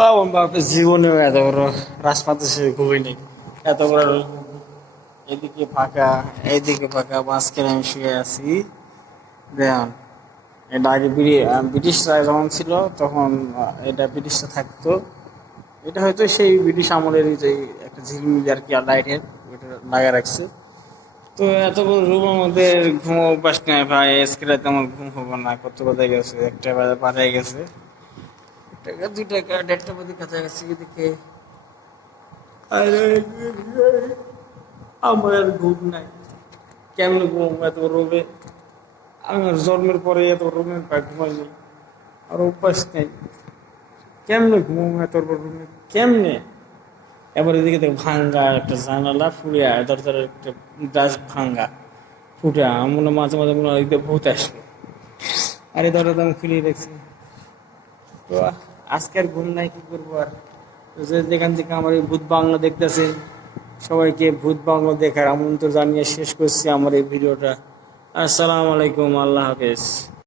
আমার বাপের জীবনেও এত বড় রাজপাতে সে ঘুমিনি। এত বড় এদিকে ফাঁকা, এইদিকে ফাঁকা, মাঝখানে আমি শুয়ে আছি। দেখুন, এটা আগে ব্রিটিশরা যখন ছিল তখন এটা ব্রিটিশরা থাকতো। এটা হয়তো সেই ব্রিটিশ আমলের যে একটা ঝিলমিল আর কি লাইটের ওইটা লাগা রাখছে। তো এত বড় রুমের মধ্যে ঘুমো অভ্যাস নেই ভাই, আজকে রাতে আমার ঘুম হবো না। কত কোথায় গেছে, একটা বাজে পাঠায় গেছে, টাকা 2 টাকা 1.5টা বাজে কাছাকাছি এদিকে। আরে আমার আর ঘুম নাই, কেমন ঘুম এত রোগে। আমার জন্মের পরে এত রুমে ঘুমাইনি, আর অভ্যাস নেই। কেমনে ঘুমাবো এত বড় রুমে, কেমনে? এবার এদিকে দেখো ভাঙ্গা একটা জানালা ফুড়িয়া, দরজার একটা গ্লাস ভাঙ্গা ফুটা, মনে হয় মাঝে মাঝে মনে হয় এদিকে ভূত আসবে। আরে দরজা আমি খুলে রেখেছি। তো আজকে আর ঘুম নাই, কি করবো আর। তো যেখান থেকে আমার এই ভূত বাংলা দেখতেছেন, সবাইকে ভূত বাংলা দেখার আমন্ত্রণ জানিয়ে শেষ করছি আমার এই ভিডিওটা। আসসালামু আলাইকুম, আল্লাহ হাফেজ।